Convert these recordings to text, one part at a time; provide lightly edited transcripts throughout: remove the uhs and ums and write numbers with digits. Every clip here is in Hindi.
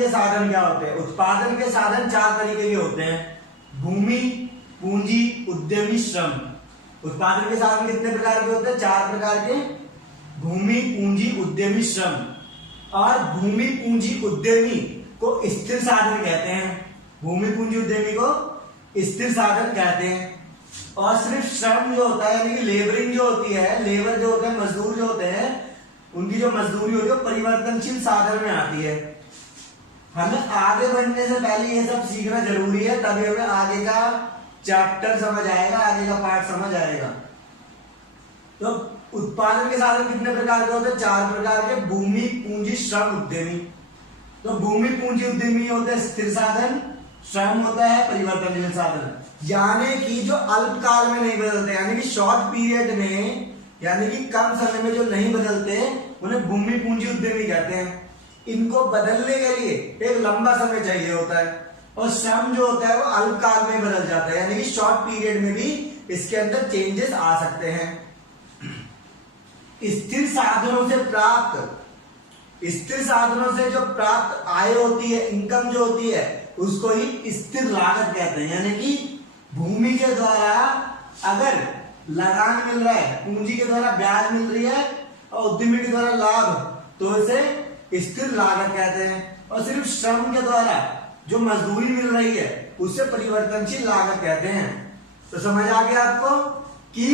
के साधन क्या होते हैं? उत्पादन के साधन चार तरीके के होते हैं, भूमि, पूंजी, उद्यमी, श्रम। उत्पादन के साधन कितने प्रकार के होते हैं? चार प्रकार के, भूमि, पूंजी, उद्यमी, श्रम। और भूमि, पूंजी, उद्यमी को स्थिर साधन कहते हैं। भूमि, पूंजी, उद्यमी को स्थिर साधन कहते हैं। और सिर्फ श्रम जो होता है यानी कि लेबरिंग जो होती है, लेबर जो होते हैं, मजदूर जो होते हैं, उनकी जो मजदूरी होती है परिवर्तनशील साधन में आती है। हमें आगे बढ़ने से पहले ये सब सीखना जरूरी है, तभी हमें आगे का चैप्टर समझ आएगा, आगे का पार्ट समझ आएगा। तो उत्पादन के साधन कितने प्रकार के होते हैं? चार प्रकार के, भूमि, पूंजी, श्रम, उद्यमी। तो भूमि, पूंजी, उद्यमी होते हैं स्थिर साधन, श्रम होता है परिवर्तनशील साधन, यानी कि जो अल्पकाल में नहीं बदलते, यानी कि शॉर्ट पीरियड में, यानी कि कम समय में जो नहीं बदलते, उन्हें भूमि, पूंजी, उद्यमी कहते हैं। इनको बदलने के लिए एक लंबा समय चाहिए होता है। और श्रम जो होता है वो अल्पकाल में बदल जाता है, यानी कि शॉर्ट पीरियड में भी इसके अंदर चेंजेस आ सकते हैं। स्थिर साधनों से प्राप्त, स्थिर साधनों से जो प्राप्त आय होती है, इनकम जो होती है, उसको ही स्थिर लागत कहते हैं। यानी कि भूमि के द्वारा अगर लगान मिल रहा है, पूंजी के द्वारा ब्याज मिल रही है और उद्यमी के द्वारा लाभ, तो इसे स्थिर लागत कहते हैं। और सिर्फ श्रम के द्वारा जो मजदूरी मिल रही है उससे परिवर्तनशील लागत कहते हैं। तो समझ आ गया आपको कि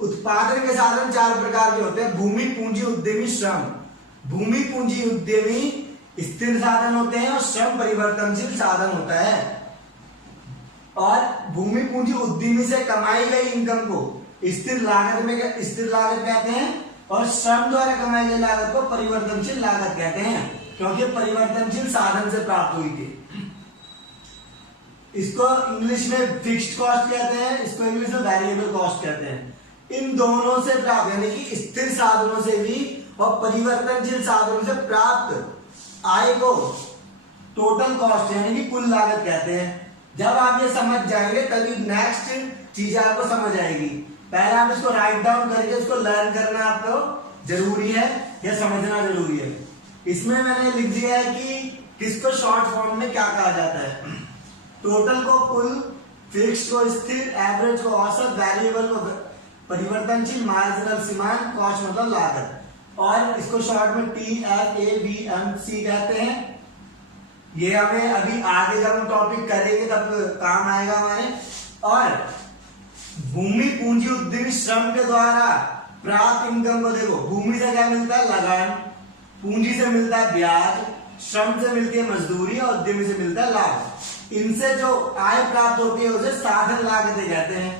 उत्पादन के साधन चार प्रकार के होते हैं, भूमि, पूंजी, उद्यमी, श्रम। भूमि, पूंजी, उद्यमी स्थिर साधन होते हैं और श्रम परिवर्तनशील साधन होता है। और भूमि, पूंजी, उद्यमी से कमाई गई इनकम को स्थिर लागत में स्थिर लागत कहते हैं, और श्रम द्वारा कमाई गई लागत को परिवर्तनशील लागत कहते हैं, क्योंकि परिवर्तनशील साधन से प्राप्त हुई थी। इसको इंग्लिश में फिक्स्ड कॉस्ट कहते हैं, इसको इंग्लिश में वेरिएबल कॉस्ट कहते हैं। इन दोनों से प्राप्त यानी कि स्थिर साधनों से भी और परिवर्तनशील साधनों से प्राप्त आय को टोटल कॉस्ट यानी कि कुल लागत कहते हैं। जब आप ये समझ जाएंगे तभी नेक्स्ट चीजें आपको समझ आएगी। पहले आप इसको राइट डाउन करके इसको लर्न करना आपको जरूरी है या समझना जरूरी है। इसमें मैंने लिख दिया है कि किसको शॉर्ट फॉर्म में क्या कहा जाता है। टोटल को कुल, फिक्स्ड को स्थिर, एवरेज को औसत, वेरिएबल को परिवर्तनशील, मार्जिनल सीमांत, कॉस्ट मतलब लागत। और इसको शॉर्ट में TFABMC कहते हैं। ये हमें अभी आगे जब हम टॉपिक करेंगे तब काम आएगा हमारे। और भूमि, पूंजी, उद्यमी, श्रम के द्वारा प्राप्त इनकम को देखो, भूमि से क्या मिलता है? लगान, पूंजी से मिलता है ब्याज, श्रम से मिलती है मजदूरी और उद्यमी से मिलता है लाभ। इनसे जो आय प्राप्त होती है उसे साधन लागतें कहते हैं।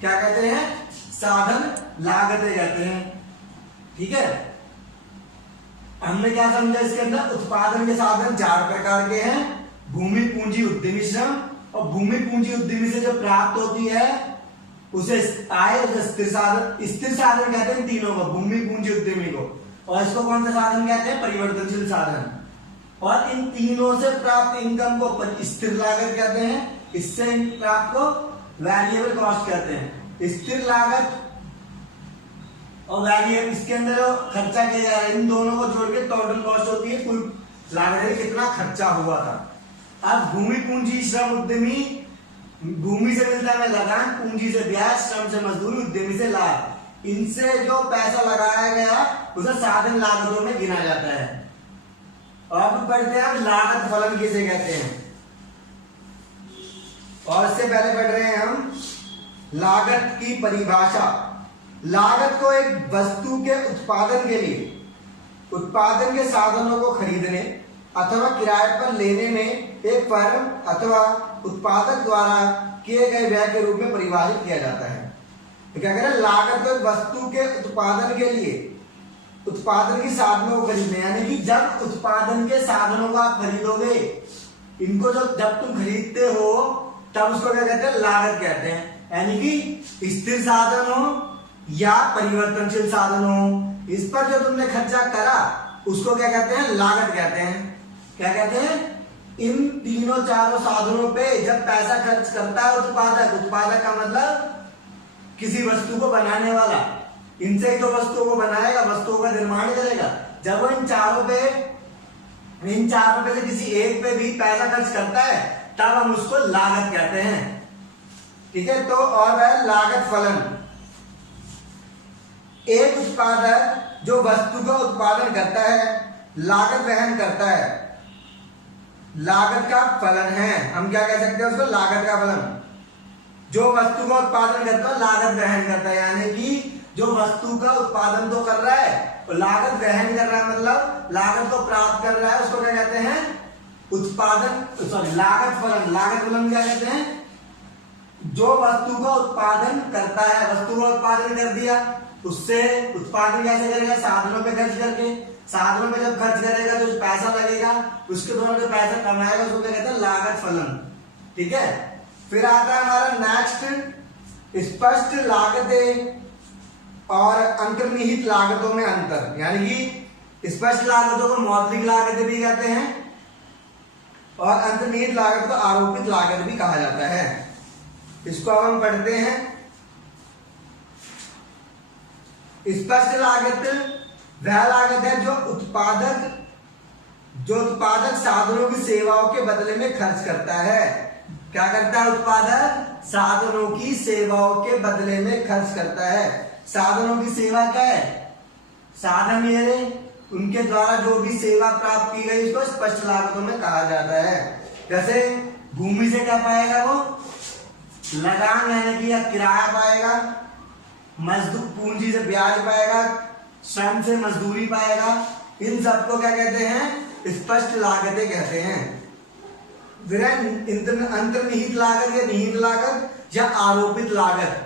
क्या कहते हैं? साधन लागतें कहते हैं। ठीक है, हमने क्या समझा इसके अंदर? उत्पादन के साधन चार प्रकार के हैं, भूमि, पूंजी, उद्यमी, श्रम। और भूमि, पूंजी, उद्यमी से जो प्राप्त होती है उसे आय, उसे स्थिर साधन, स्थिर साधन कहते हैं तीनों को, भूमि, पूंजी, उद्यमी को। और इसको कौन सा साधन कहते हैं? परिवर्तनशील साधन। और इन तीनों से प्राप्त इनकम को स्थिर लागत कहते हैं, इससे प्राप्त को वेरिएबल कॉस्ट कहते हैं। स्थिर लागत और वेरिएबल, इसके अंदर जो खर्चा किया जा रहा है, इन दोनों को जोड़ के टोटल कॉस्ट होती है, कुल लागत है कितना खर्चा हुआ था। अब भूमि, पूंजी, श्रम, उद्यमी, भूमि से मिलता है लगान, पूंजी से ब्याज, श्रम से मजदूरी, उद्यमी से लाभ। इनसे जो पैसा लगाया गया उसे साधन लागतों में गिना जाता है। और अब पढ़ते हैं लागत फलन किसे कहते हैं। और इससे पहले पढ़ रहे हैं हम लागत की परिभाषा। लागत को एक वस्तु के उत्पादन के लिए उत्पादन के साधनों को खरीदने अथवा किराए पर लेने में एक फर्म अथवा उत्पादक द्वारा किए गए व्यय के रूप में परिभाषित किया जाता है। तो क्या कह रहे हैं? लागत को एक वस्तु के उत्पादन के लिए उत्पादन के साधनों को खरीदने, यानी कि जब उत्पादन के साधनों को आप खरीदोगे, इनको जब तुम खरीदते हो तब उसको क्या कहते हैं? लागत कहते हैं। यानी कि स्थिर साधन हो या परिवर्तनशील साधन हो, इस पर जो तुमने खर्चा करा उसको क्या कहते हैं? लागत कहते हैं। क्या कहते हैं? इन तीनों चारों साधनों पे जब पैसा खर्च करता है उत्पादक, उत्पादक का मतलब किसी वस्तु को बनाने वाला, इनसे तो वस्तुओं को बनाएगा, वस्तुओं का निर्माण करेगा। जब वो इन चारों पे इन चारों पे से किसी एक पे भी पैसा खर्च करता है तब हम उसको लागत कहते हैं। ठीक है, तो और वह लागत फलन। एक उत्पादक जो वस्तु का उत्पादन करता है, लागत वहन करता है, लागत का फलन है। हम क्या कह सकते हैं उसको? लागत का फलन। जो वस्तु का उत्पादन करता है लागत वहन करता है, यानी कि जो वस्तु का उत्पादन तो कर रहा है और लागत वहन कर रहा है, मतलब लागत को प्राप्त कर रहा है, उसको क्या कहते हैं? उत्पादन, सॉरी, लागत फलन। लागत फलन क्या कहते हैं? जो वस्तु का उत्पादन करता है, वस्तु का उत्पादन कर दिया, उससे उत्पादन कैसे करेगा? साधनों पे खर्च करके। साधनों पे जब खर्च करेगा तो पैसा लगेगा, उसके द्वारा जो पैसा कमाएगा उसको क्या कहते हैं? लागत फलन। ठीक है, फिर आता है हमारा नेक्स्ट, स्पष्ट लागतें और अंतर्निहित लागतों में अंतर। यानी कि स्पष्ट लागतों को मौद्रिक लागतें भी कहते हैं और अंतर्निहित लागत को आरोपित लागत भी कहा जाता है। इसको अब हम पढ़ते हैं। स्पष्ट लागत वह लागत है जो उत्पादक साधनों की सेवाओं के बदले में खर्च करता है। क्या करता है? उत्पादक साधनों की सेवाओं के बदले में खर्च करता है। साधनों की सेवा क्या है? साधन ये उनके द्वारा जो भी सेवा प्राप्त की गई उसको स्पष्ट लागतों में कहा जाता है। जैसे भूमि से क्या पाएगा वो? लगान यानी कि या किराया पाएगा, मजदूर पूंजी से ब्याज पाएगा, श्रम से मजदूरी पाएगा। इन सबको क्या कहते हैं? स्पष्ट लागतें कहते हैं। फिर अंतर्निहित लागत या निहित लागत या आरोपित लागत।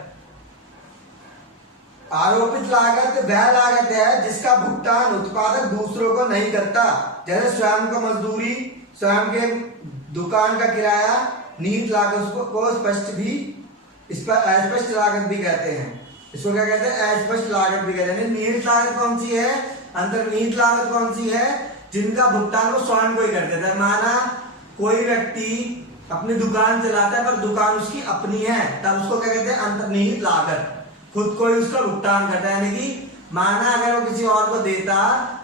आरोपित लागत वह लागत है जिसका भुगतान उत्पादक दूसरों को नहीं करता, जैसे स्वयं का मजदूरी, स्वयं के दुकान का किराया। निहित लागत को अस्पष्ट लागत भी कहते हैं। इसको क्या कहते हैं? अस्पष्ट लागत भी कहते हैं। निहित लागत कौन सी है? अंतर्निहित लागत कौन सी है? जिनका भुगतान वो स्वयं को ही कर देता है। माना कोई व्यक्ति अपनी दुकान चलाता है पर दुकान उसकी अपनी है, तब उसको क्या कहते हैं? अंतर्निहित लागत। खुद को ही उसका भुगतान करता है, यानी कि माना अगर वो किसी और को देता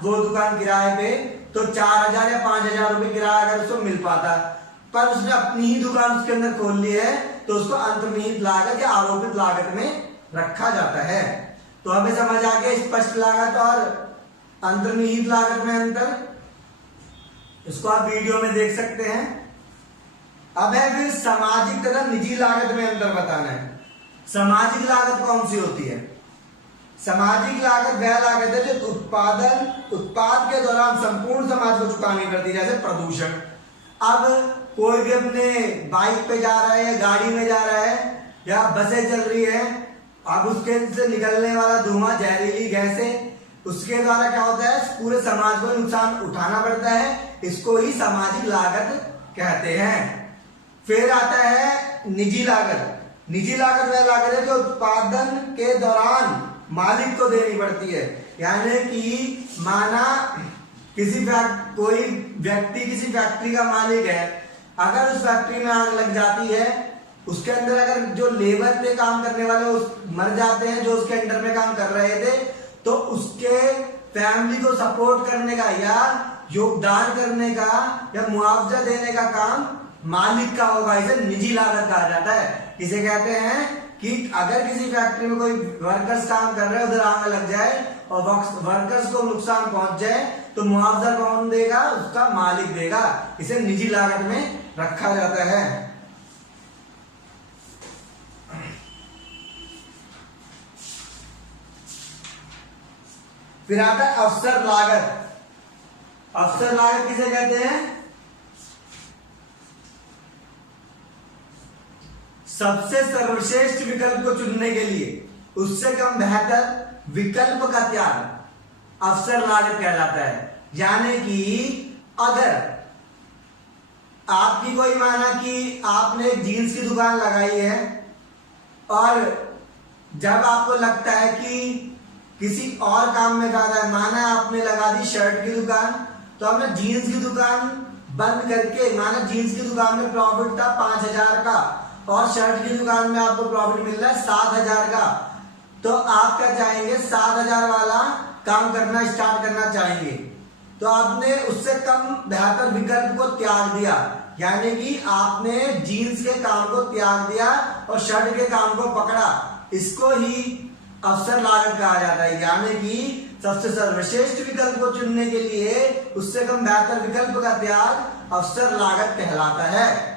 वो दुकान किराए पे, तो 4,000 या 5,000 रुपए किराया अगर उसको मिल पाता, पर उसने अपनी ही दुकान उसके अंदर खोल ली है, तो उसको अंतर्निहित लागत या आरोपित लागत में रखा जाता है। तो हमें समझ आ गया स्पष्ट लागत और अंतर्निहित लागत में अंतर। इसको आप वीडियो में देख सकते हैं। अब है फिर सामाजिक तथा निजी लागत में अंतर बताना है। सामाजिक लागत कौन सी होती है? सामाजिक लागत वह लागत है जो उत्पाद के दौरान संपूर्ण समाज को चुकानी पड़ती है, जैसे प्रदूषण। अब कोई भी अपने बाइक पे जा रहा है, गाड़ी में जा रहा है या बसें चल रही है, अब उसके से निकलने वाला धुआं, जहरीली गैसें, उसके द्वारा क्या होता है? पूरे समाज को नुकसान उठाना पड़ता है। इसको ही सामाजिक लागत कहते हैं। फिर आता है निजी लागत। निजी लागत वह लागत है जो उत्पादन के दौरान मालिक को देनी पड़ती है। यानी कि माना कोई व्यक्ति किसी फैक्ट्री का मालिक है, अगर उस फैक्ट्री में आग लग जाती है, उसके अंदर अगर जो लेबर पे काम करने वाले मर जाते हैं, जो उसके अंडर में काम कर रहे थे, तो उसके फैमिली को सपोर्ट करने का या योगदान करने का या मुआवजा देने का काम मालिक का होगा। इसे निजी लागत कहा जाता है। इसे कहते हैं कि अगर किसी फैक्ट्री में कोई वर्कर्स काम कर रहे हैं, उधर आग लग जाए और वर्कर्स को नुकसान पहुंच जाए, तो मुआवजा कौन देगा? उसका मालिक देगा। इसे निजी लागत में रखा जाता है। फिर आता है अवसर लागत। अवसर लागत किसे कहते हैं? सबसे सर्वश्रेष्ठ विकल्प को चुनने के लिए उससे कम बेहतर विकल्प का त्याग अवसर लागत कहलाता है। यानी कि अगर आपकी कोई, माना कि आपने एक जीन्स की दुकान लगाई है और जब आपको लगता है कि किसी और काम में ज्यादा है, माना आपने लगा दी शर्ट की दुकान, तो आपने जीन्स की दुकान बंद करके, माना जीन्स की दुकान में प्रॉफिट था 5,000 का और शर्ट की दुकान में आपको प्रॉफिट मिल रहा है 7,000 का, तो आप क्या चाहेंगे? 7,000 वाला काम करना स्टार्ट करना चाहेंगे। तो आपने उससे कम बेहतर विकल्प को त्याग दिया, यानी कि आपने जीन्स के काम को त्याग दिया और शर्ट के काम को पकड़ा। इसको ही अवसर लागत कहा जाता है, यानी कि सबसे सर्वश्रेष्ठ विकल्प को चुनने के लिए उससे कम बेहतर विकल्प का त्याग अवसर लागत कहलाता है।